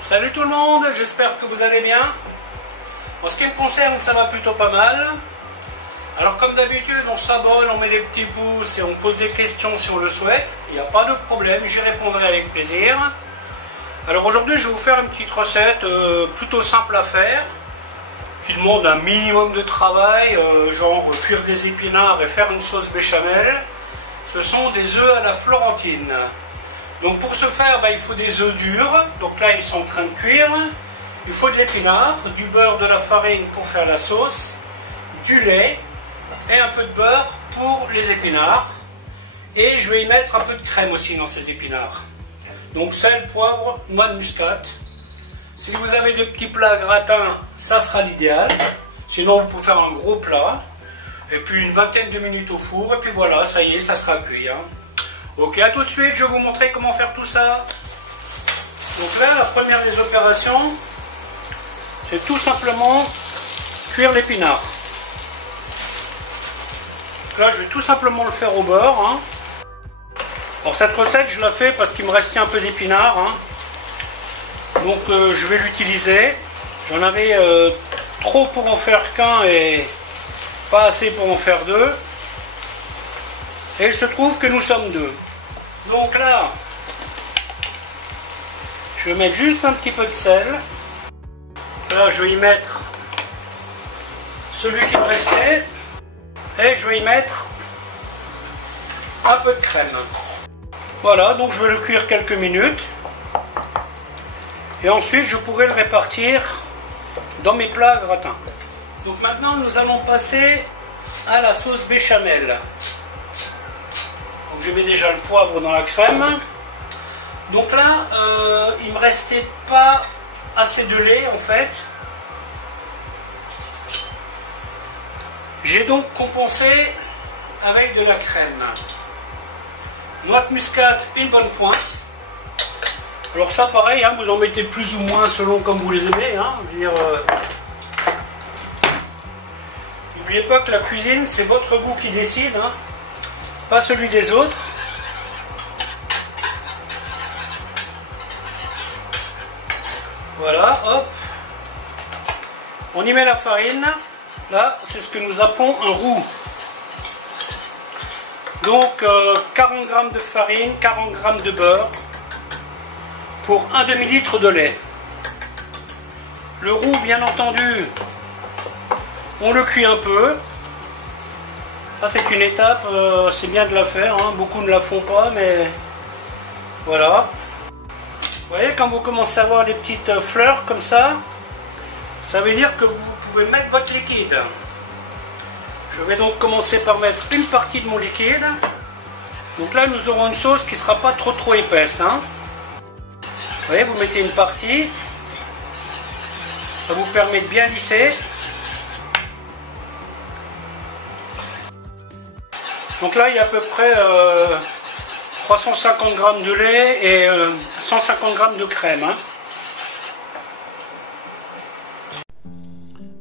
Salut tout le monde, j'espère que vous allez bien. En ce qui me concerne, ça va plutôt pas mal. Alors comme d'habitude, on s'abonne, on met des petits pouces et on pose des questions si on le souhaite. Il n'y a pas de problème, j'y répondrai avec plaisir. Alors aujourd'hui, je vais vous faire une petite recette plutôt simple à faire, qui demande un minimum de travail, genre cuire des épinards et faire une sauce béchamel. Ce sont des œufs à la florentine. Donc pour ce faire, il faut des œufs durs. Donc là, ils sont en train de cuire. Il faut de l'épinard, du beurre, de la farine pour faire la sauce, du lait et un peu de beurre pour les épinards. Et je vais y mettre un peu de crème aussi dans ces épinards. Donc sel, poivre, noix de muscade. Si vous avez des petits plats gratins, ça sera l'idéal. Sinon, vous pouvez faire un gros plat. Et puis une vingtaine de minutes au four. Et puis voilà, ça y est, ça sera cuit. Ok, à tout de suite, je vais vous montrer comment faire tout ça. Donc là, la première des opérations, c'est tout simplement cuire l'épinard. Là, je vais tout simplement le faire au beurre. Alors cette recette, je la fais parce qu'il me restait un peu d'épinards. Donc je vais l'utiliser. J'en avais trop pour en faire qu'un et pas assez pour en faire deux. Et il se trouve que nous sommes deux. Donc là, je vais mettre juste un petit peu de sel. Là, je vais y mettre celui qui me restait. Et je vais y mettre un peu de crème. Voilà, donc je vais le cuire quelques minutes. Et ensuite, je pourrai le répartir dans mes plats gratins. Donc maintenant, nous allons passer à la sauce béchamel. Donc je mets déjà le poivre dans la crème. Donc là, il ne me restait pas assez de lait en fait. J'ai donc compensé avec de la crème. Noix de muscade, une bonne pointe. Alors ça pareil, vous en mettez plus ou moins selon comme vous les aimez. N'oubliez pas que la cuisine, c'est votre goût qui décide, pas celui des autres. Voilà, hop. On y met la farine. Là, c'est ce que nous appelons un roux. Donc 40 g de farine, 40 g de beurre pour un demi-litre de lait. Le roux, bien entendu, on le cuit un peu. Ça, c'est une étape, c'est bien de la faire. Beaucoup ne la font pas, mais voilà. Vous voyez, quand vous commencez à avoir des petites fleurs comme ça, ça veut dire que vous pouvez mettre votre liquide. Je vais donc commencer par mettre une partie de mon liquide. Donc là, nous aurons une sauce qui ne sera pas trop épaisse. Vous voyez, vous mettez une partie. Ça vous permet de bien lisser. Donc là, il y a à peu près 350 g de lait et 150 g de crème.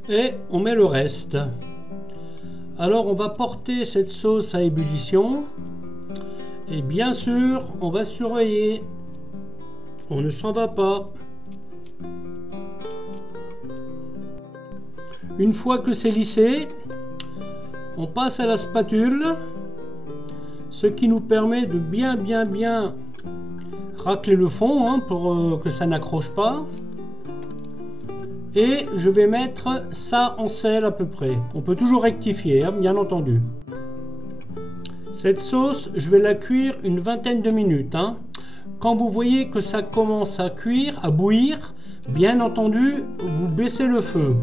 Et on met le reste. Alors on va porter cette sauce à ébullition. Et bien sûr, on va surveiller. On ne s'en va pas. Une fois que c'est lissé, on passe à la spatule. Ce qui nous permet de bien racler le fond pour que ça n'accroche pas. Et je vais mettre ça en sel à peu près. On peut toujours rectifier, bien entendu. Cette sauce, je vais la cuire une vingtaine de minutes. Quand vous voyez que ça commence à cuire, à bouillir, bien entendu, vous baissez le feu.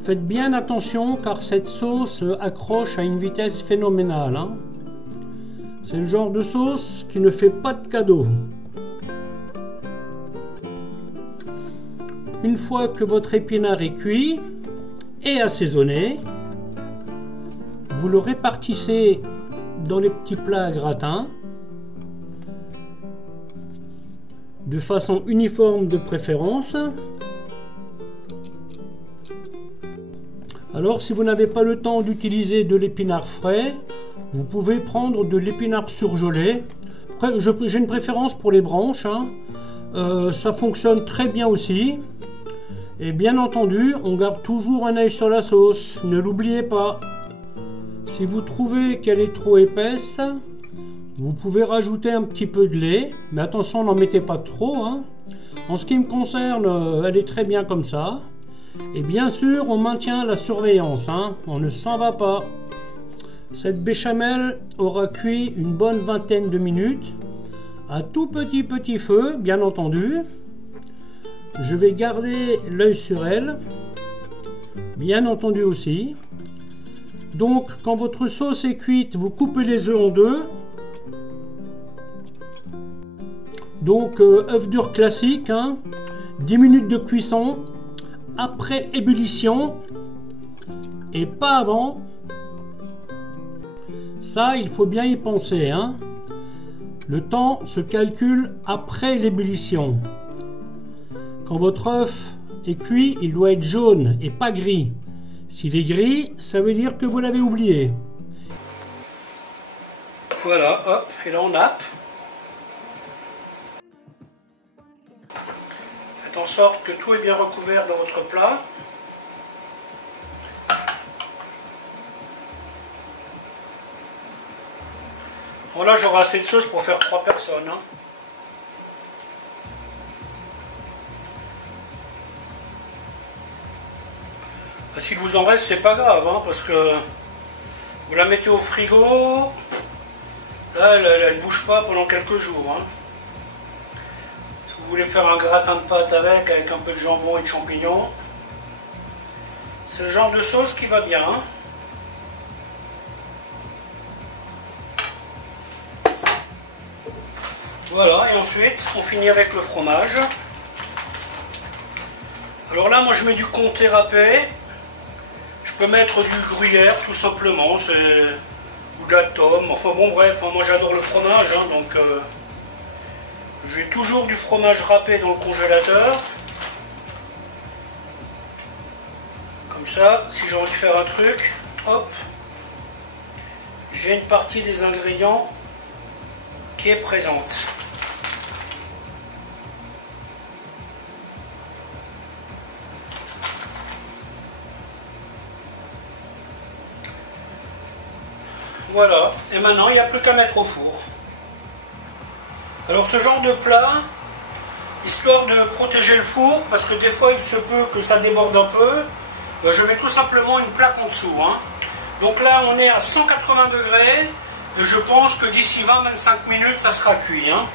Faites bien attention car cette sauce accroche à une vitesse phénoménale. C'est le genre de sauce qui ne fait pas de cadeau. Une fois que votre épinard est cuit et assaisonné, vous le répartissez dans les petits plats gratins de façon uniforme de préférence. Alors si vous n'avez pas le temps d'utiliser de l'épinard frais, vous pouvez prendre de l'épinard surgelé. J'ai une préférence pour les branches. ça fonctionne très bien aussi. Et bien entendu, on garde toujours un œil sur la sauce, ne l'oubliez pas. Si vous trouvez qu'elle est trop épaisse, vous pouvez rajouter un petit peu de lait, mais attention, n'en mettez pas trop, hein. En ce qui me concerne, elle est très bien comme ça. Et bien sûr, on maintient la surveillance, hein. On ne s'en va pas. Cette béchamel aura cuit une bonne vingtaine de minutes, à tout petit feu, bien entendu. Je vais garder l'œil sur elle, bien entendu aussi. Donc, quand votre sauce est cuite, vous coupez les œufs en deux. Donc, œuf dur classique, hein, 10 minutes de cuisson, après ébullition, et pas avant. Ça, il faut bien y penser, hein. Le temps se calcule après l'ébullition. Quand votre œuf est cuit, il doit être jaune et pas gris. S'il est gris, ça veut dire que vous l'avez oublié. Voilà, hop, et là on nappe. Faites en sorte que tout est bien recouvert dans votre plat. Bon là j'aurai assez de sauce pour faire 3 personnes. Hein. S'il vous en reste, c'est pas grave, hein, parce que vous la mettez au frigo, là elle ne bouge pas pendant quelques jours. Hein. Si vous voulez faire un gratin de pâte avec un peu de jambon et de champignons, c'est le genre de sauce qui va bien. Hein. Voilà, et ensuite on finit avec le fromage. Alors là, moi je mets du comté râpé. Je peux mettre du gruyère tout simplement, ou de la tome, enfin bon bref, moi j'adore le fromage, hein, donc j'ai toujours du fromage râpé dans le congélateur. Comme ça, si j'ai envie de faire un truc, hop, j'ai une partie des ingrédients qui est présente. Voilà, et maintenant il n'y a plus qu'à mettre au four. Alors ce genre de plat, histoire de protéger le four, parce que des fois il se peut que ça déborde un peu, je mets tout simplement une plaque en dessous. Hein. Donc là on est à 180 degrés, et je pense que d'ici 20-25 minutes ça sera cuit. Hein.